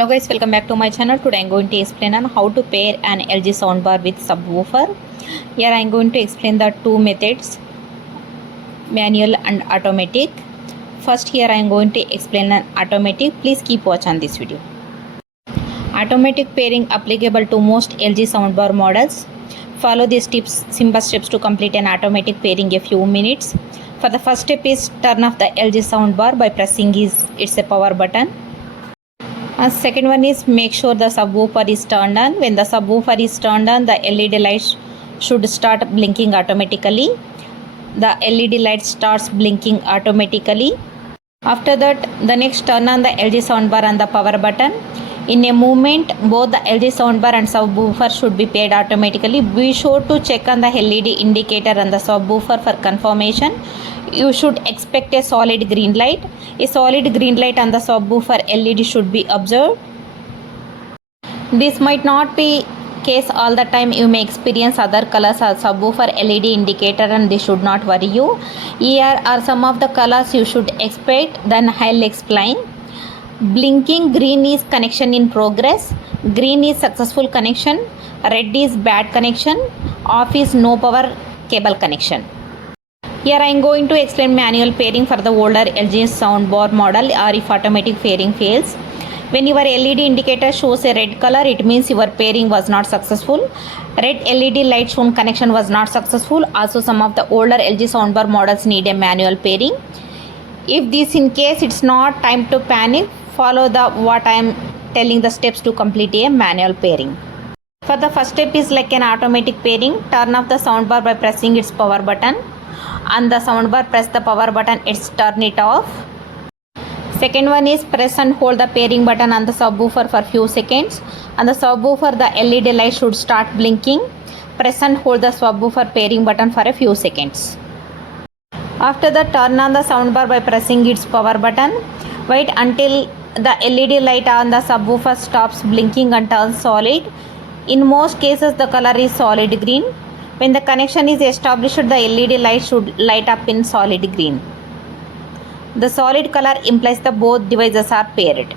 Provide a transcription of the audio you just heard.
Hello guys, welcome back to my channel. Today I am going to explain on how to pair an LG soundbar with subwoofer. Here I am going to explain the two methods, manual and automatic. First here I am going to explain an automatic. Please keep watch on this video. Automatic pairing applicable to most LG soundbar models. Follow these simple steps to complete an automatic pairing a few minutes. For the first step is turn off the LG soundbar by pressing its a power button. Second one is make sure the subwoofer is turned on. When the subwoofer is turned on, the LED lights should start blinking automatically. The LED light starts blinking automatically. After that, the next turn on the LG soundbar and the power button. In a movement, both the LG soundbar and subwoofer should be paired automatically. Be sure to check on the LED indicator on the subwoofer for confirmation. You should expect a solid green light. A solid green light on the subwoofer LED should be observed. This might not be case all the time. You may experience other colors or subwoofer LED indicator and this should not worry you. Here are some of the colors you should expect, then I'll explain. Blinking green is connection in progress, green is successful connection, red is bad connection, off is no power cable connection. Here I am going to explain manual pairing for the older LG soundbar model or if automatic pairing fails. When your LED indicator shows a red color, it means your pairing was not successful. Red LED light shown connection was not successful. Also some of the older LG soundbar models need a manual pairing. If this in case, it's not time to panic. Follow what I am telling the steps to complete a manual pairing. For the first step is like an automatic pairing. Turn off the soundbar by pressing its power button. On the soundbar, press the power button, turn it off. Second one is press and hold the pairing button on the subwoofer for few seconds. On the subwoofer, the LED light should start blinking. Press and hold the subwoofer pairing button for a few seconds. After that, turn on the soundbar by pressing its power button. Wait until the LED light on the subwoofer stops blinking and turns solid. In most cases, the color is solid green. When the connection is established, the LED light should light up in solid green. The solid color implies the both devices are paired.